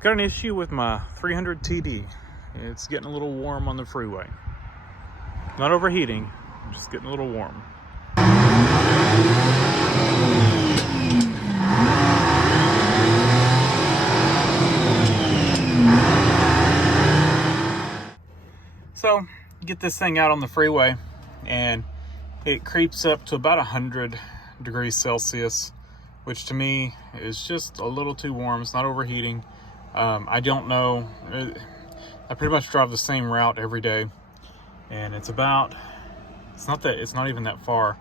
Got an issue with my 300TD. It's getting a little warm on the freeway. Not overheating, just getting a little warm. So, get this thing out on the freeway and it creeps up to about 100 degrees Celsius, which to me is just a little too warm. It's not overheating. I don't know. I pretty much drive the same route every day, and it's not even that far.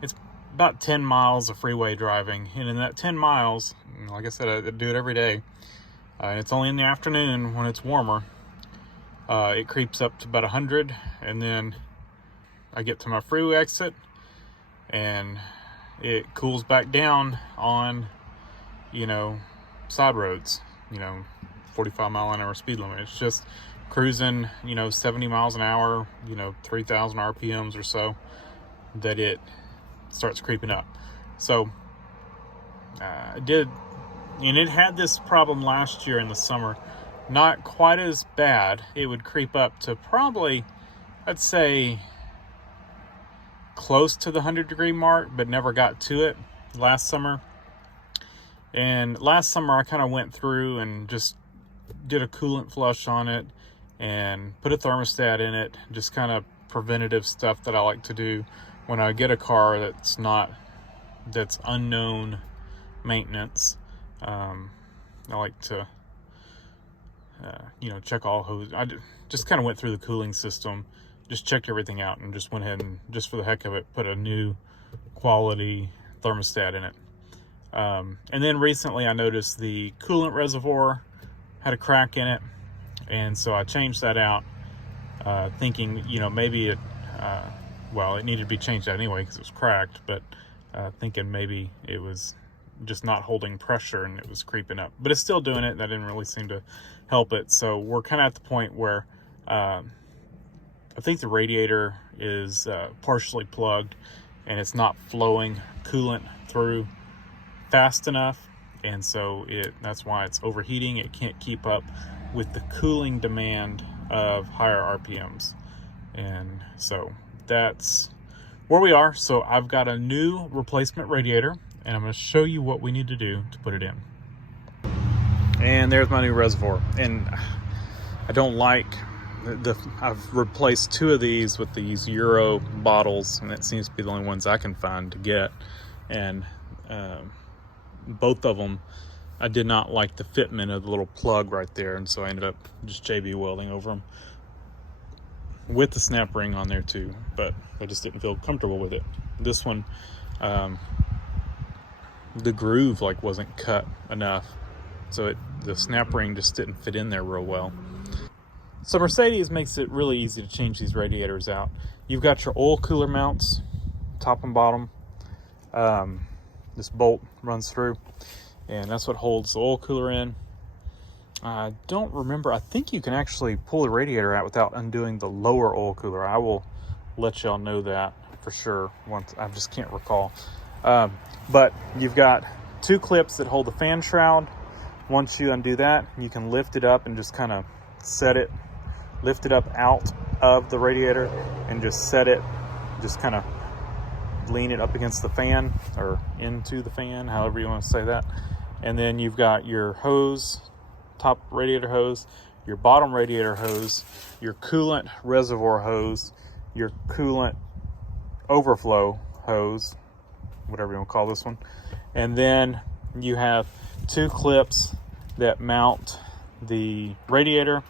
It's about 10 miles of freeway driving, and in that 10 miles, like I said, I do it every day. And it's only in the afternoon when it's warmer. It creeps up to about 100, and then I get to my freeway exit, and it cools back down on, side roads. 45-mile-an-hour speed limit. It's just cruising, 70 miles an hour, 3,000 RPMs or so, that it starts creeping up. So it had this problem last year in the summer. Not quite as bad. It would creep up to probably, I'd say, close to the 100-degree mark, but never got to it last summer. And last summer I kind of went through and just did a coolant flush on it and put a thermostat in it, just kind of preventative stuff that I like to do when I get a car that's unknown maintenance. I like to check all hoses. I just kind of went through the cooling system, just checked everything out, and just went ahead and, just for the heck of it, put a new quality thermostat in it. And then recently I noticed the coolant reservoir had a crack in it, and so I changed that out, thinking, maybe it needed to be changed out anyway because it was cracked, but thinking maybe it was just not holding pressure and it was creeping up. But it's still doing it, and that didn't really seem to help it. So we're kind of at the point where I think the radiator is partially plugged, and it's not flowing coolant through fast enough, and so that's why it's overheating. It can't keep up with the cooling demand of higher RPMs, and so that's where we are. So I've got a new replacement radiator, and I'm going to show you what we need to do to put it in. And there's my new reservoir, and I don't like I've replaced 2 of these with these Euro bottles, and it seems to be the only ones I can find to get. And both of them, I did not like the fitment of the little plug right there, and so I ended up just JB welding over them with the snap ring on there too, but I just didn't feel comfortable with it. This one, the groove wasn't cut enough, so the snap ring just didn't fit in there real well. So Mercedes makes it really easy to change these radiators out. You've got your oil cooler mounts, top and bottom. This bolt runs through, and that's what holds the oil cooler in. I don't remember. I think you can actually pull the radiator out without undoing the lower oil cooler. I will let y'all know that for sure once. I just can't recall. But you've got 2 clips that hold the fan shroud. Once you undo that, you can lift it up and just kind of lift it up out of the radiator and just set it, just kind of lean it up against the fan or into the fan, however you want to say that. And then you've got your hose, top radiator hose, your bottom radiator hose, your coolant reservoir hose, your coolant overflow hose, whatever you want to call this one. And then you have 2 clips that mount the radiator,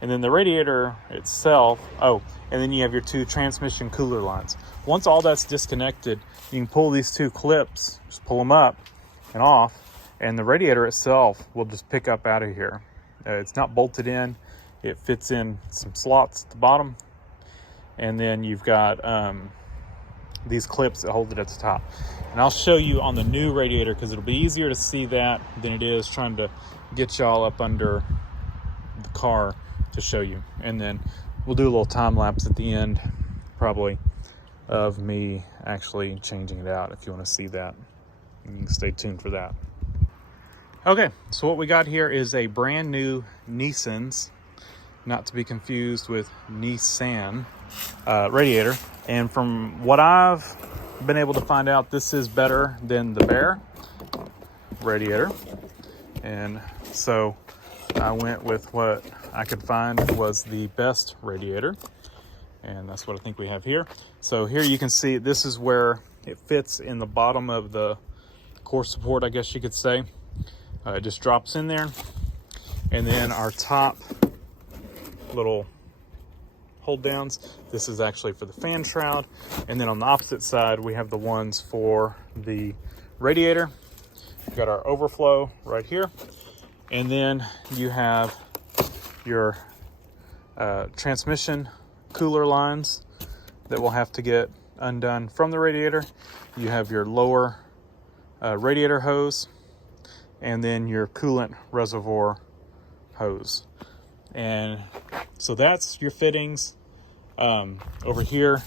and then the radiator itself, and then you have your 2 transmission cooler lines. Once all that's disconnected, you can pull these 2 clips, just pull them up and off, and the radiator itself will just pick up out of here. It's not bolted in. It fits in some slots at the bottom, and then you've got these clips that hold it at the top. And I'll show you on the new radiator, because it'll be easier to see that than it is trying to get y'all up under the car to show you. And then we'll do a little time lapse at the end, probably, of me actually changing it out. If you want to see that, you can stay tuned for that. Okay, so what we got here is a brand new Nissan's, not to be confused with Nissan, radiator. And from what I've been able to find out, this is better than the Bear radiator. And so I went with what I could find was the best radiator. And that's what I think we have here. So here you can see this is where it fits in the bottom of the core support, I guess you could say. It just drops in there. And then our top little hold downs, this is actually for the fan shroud. And then on the opposite side, we have the ones for the radiator. We've got our overflow right here. And then you have your transmission cooler lines that will have to get undone from the radiator. You have your lower radiator hose, and then your coolant reservoir hose. And so that's your fittings. Over here,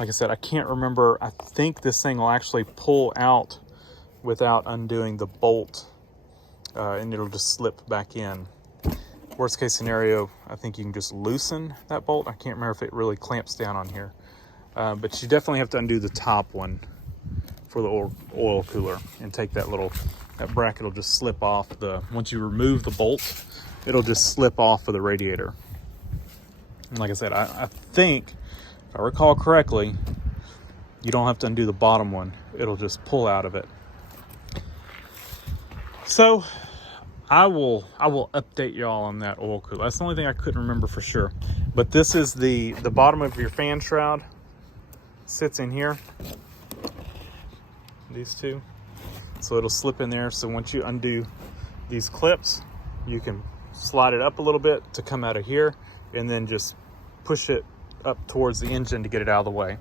like I said, I can't remember. I think this thing will actually pull out without undoing the bolt, and it'll just slip back in. Worst case scenario, I think you can just loosen that bolt. I can't remember if it really clamps down on here. But you definitely have to undo the top one for the oil cooler and take that bracket will just slip off once you remove the bolt, it'll just slip off of the radiator. And like I said, I think, if I recall correctly, you don't have to undo the bottom one. It'll just pull out of it. So I will update y'all on that oil cooler. That's the only thing I couldn't remember for sure. But this is the bottom of your fan shroud. Sits in here. These two. So it'll slip in there. So once you undo these clips, you can slide it up a little bit to come out of here, and then just push it up towards the engine to get it out of the way.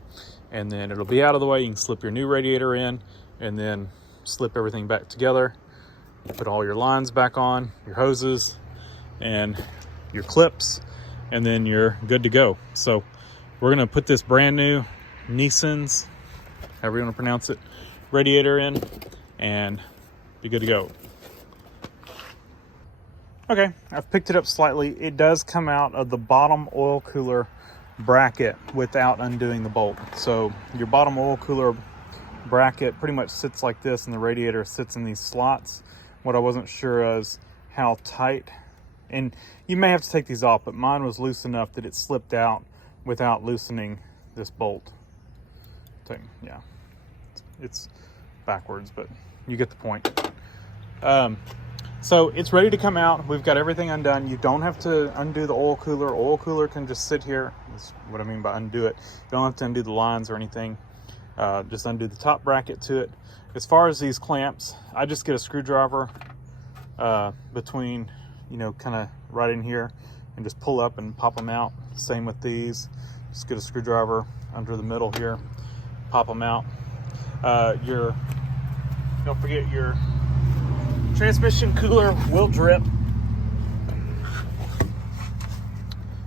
And then it'll be out of the way. You can slip your new radiator in, and then slip everything back together. Put all your lines back on, your hoses, and your clips, and then you're good to go. So we're gonna put this brand new Nissan's, however you want to pronounce it, radiator in, and be good to go. Okay, I've picked it up slightly. It does come out of the bottom oil cooler bracket without undoing the bolt. So your bottom oil cooler bracket pretty much sits like this, and the radiator sits in these slots. What I wasn't sure is how tight, and you may have to take these off, but mine was loose enough that it slipped out without loosening this bolt. Yeah, it's backwards, but you get the point. So it's ready to come out. We've got everything undone. You don't have to undo the oil cooler. Oil cooler can just sit here. That's what I mean by undo it. You don't have to undo the lines or anything. Just undo the top bracket to it. As far as these clamps, I just get a screwdriver between, kind of right in here, and just pull up and pop them out. Same with these. Just get a screwdriver under the middle here, pop them out. Don't forget your transmission cooler will drip.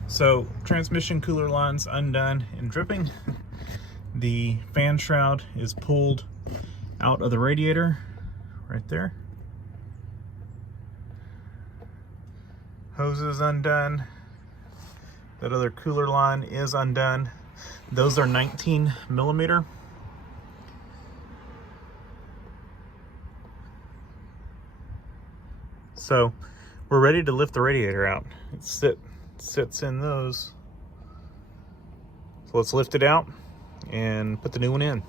So transmission cooler lines undone and dripping. The fan shroud is pulled out of the radiator right there. Hose is undone. That other cooler line is undone. Those are 19 millimeter. So we're ready to lift the radiator out. It sits in those. So let's lift it out and put the new one in.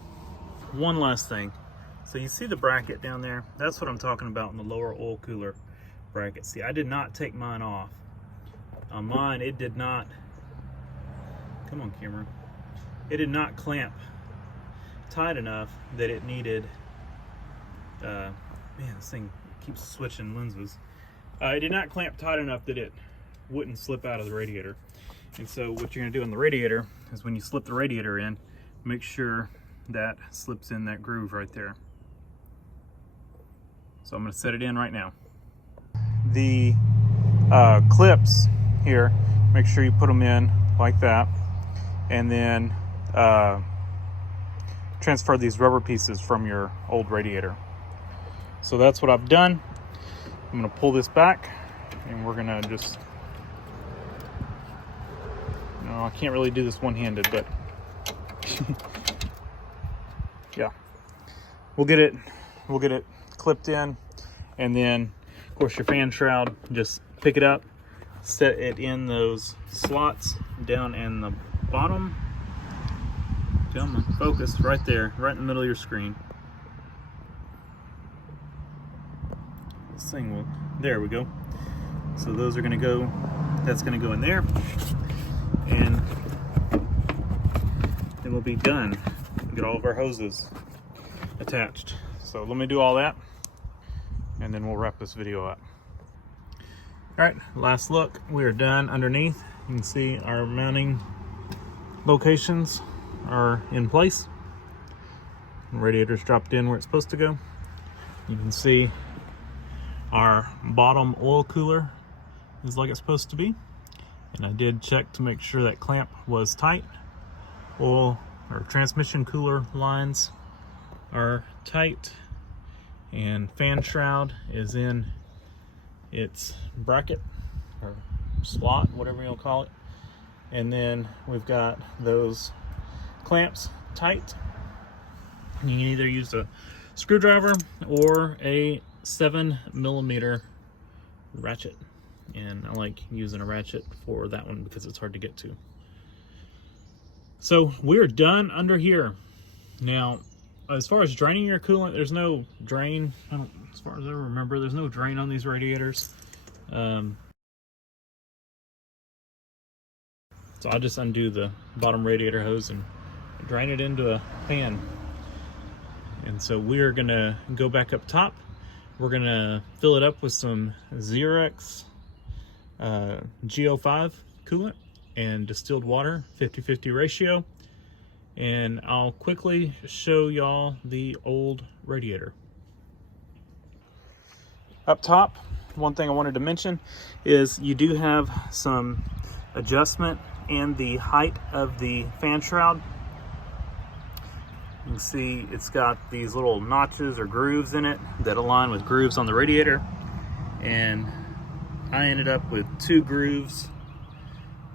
One last thing. So you see the bracket down there? That's what I'm talking about in the lower oil cooler bracket. See, I did not take mine off. On mine, it did not, come on camera, it did not clamp tight enough that it needed, man, this thing keeps switching lenses. It did not clamp tight enough that it wouldn't slip out of the radiator. And so what you're gonna do on the radiator is when you slip the radiator in, make sure that slips in that groove right there. So I'm gonna set it in right now. The clips here, make sure you put them in like that, and then transfer these rubber pieces from your old radiator. So that's what I've done. I'm gonna pull this back and we're gonna just, no, I can't really do this one-handed, but yeah, we'll get it clipped in, and then of course your fan shroud, just pick it up, set it in those slots down in the bottom. Come on, focus right there, right in the middle of your screen. This thing will, there we go. So those are gonna go, that's gonna go in there, and then we'll be done. We'll get all of our hoses attached. So let me do all that, and then we'll wrap this video up. All right, last look, we are done underneath. You can see our mounting locations are in place. The radiator's dropped in where it's supposed to go. You can see our bottom oil cooler is like it's supposed to be. And I did check to make sure that clamp was tight. Oil or transmission cooler lines are tight. And fan shroud is in its bracket or slot, whatever you'll call it. And then we've got those clamps tight. You can either use a screwdriver or a 7mm ratchet, and I like using a ratchet for that one because it's hard to get to. So we're done under here. Now, as far as draining your coolant, there's no drain. As far as I remember, there's no drain on these radiators. So I'll just undo the bottom radiator hose and drain it into a pan. And so we're gonna go back up top. We're gonna fill it up with some Xerox GO5 coolant and distilled water, 50-50 ratio. And I'll quickly show y'all the old radiator. Up top, one thing I wanted to mention is you do have some adjustment in the height of the fan shroud. You can see it's got these little notches or grooves in it that align with grooves on the radiator. And I ended up with 2 grooves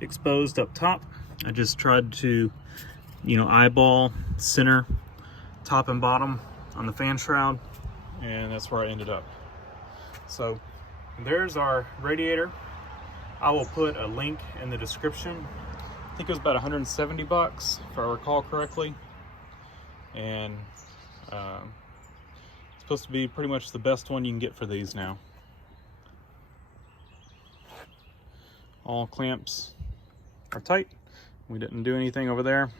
exposed up top. I just tried to, eyeball center top and bottom on the fan shroud, and that's where I ended up. So there's our radiator. I will put a link in the description. I think it was about 170 bucks if I recall correctly. And it's supposed to be pretty much the best one you can get for these now. All clamps are tight. We didn't do anything over there.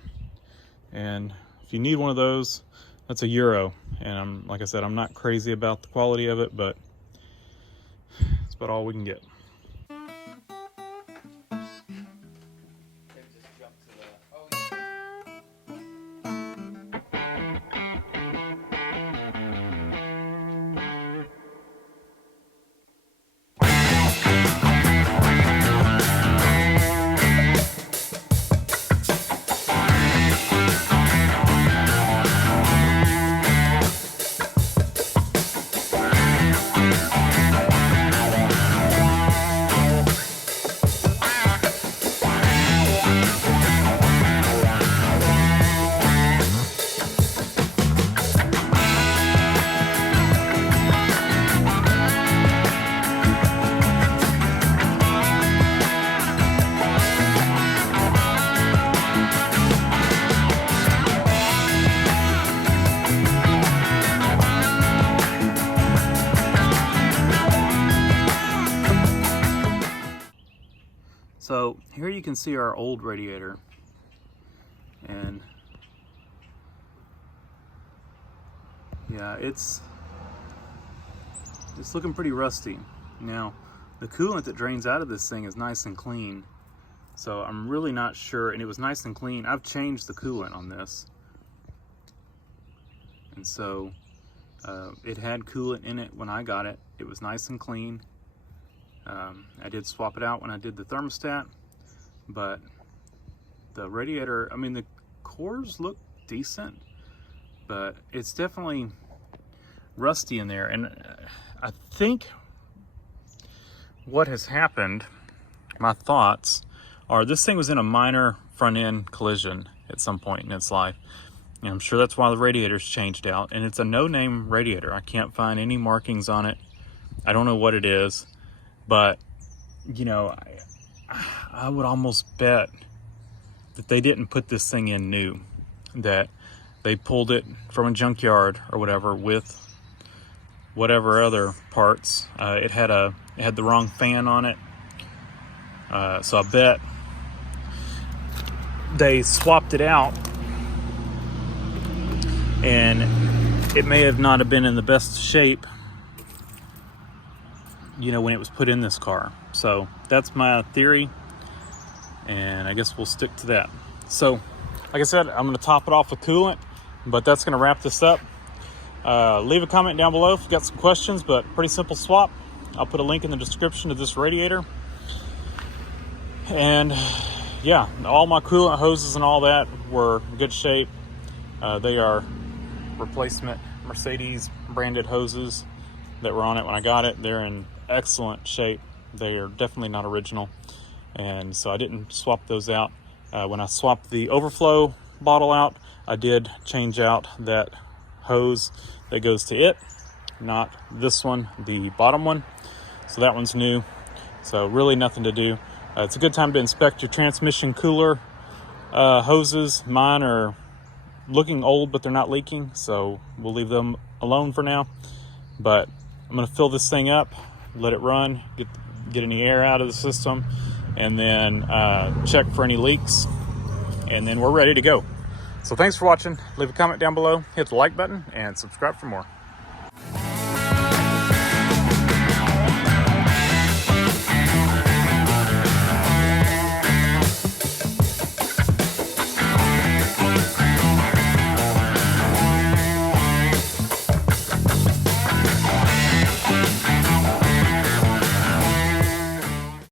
And if you need one of those, that's €1. And like I said, I'm not crazy about the quality of it, but it's about all we can get. So here you can see our old radiator, and yeah, it's looking pretty rusty. Now, the coolant that drains out of this thing is nice and clean, so I'm really not sure, and it was nice and clean. I've changed the coolant on this, and so it had coolant in it when I got it. It was nice and clean. I did swap it out when I did the thermostat, but the radiator, I mean, the cores look decent, but it's definitely rusty in there. And I think what has happened, my thoughts are this thing was in a minor front end collision at some point in its life. And I'm sure that's why the radiator's changed out, and it's a no-name radiator. I can't find any markings on it. I don't know what it is, but you know, I would almost bet that they didn't put this thing in new, that they pulled it from a junkyard or whatever with whatever other parts. It had the wrong fan on it, so I bet they swapped it out, and it may have not have been in the best shape, you know, when it was put in this car. So that's my theory, and I guess we'll stick to that. So like I said, I'm going to top it off with coolant, but that's going to wrap this up. Leave a comment down below if you've got some questions, but pretty simple swap. I'll put a link in the description to this radiator. And yeah, all my coolant hoses and all that were in good shape. They are replacement Mercedes branded hoses that were on it when I got it. They're in excellent shape. They are definitely not original, and so I didn't swap those out. When I swapped the overflow bottle out, I did change out that hose that goes to it, not this one, the bottom one. So that one's new. So really nothing to do. It's a good time to inspect your transmission cooler hoses. Mine are looking old, but they're not leaking, so we'll leave them alone for now. But I'm going to fill this thing up, let it run, get any air out of the system, and then check for any leaks, and then we're ready to go. So thanks for watching. Leave a comment down below, hit the like button, and subscribe for more.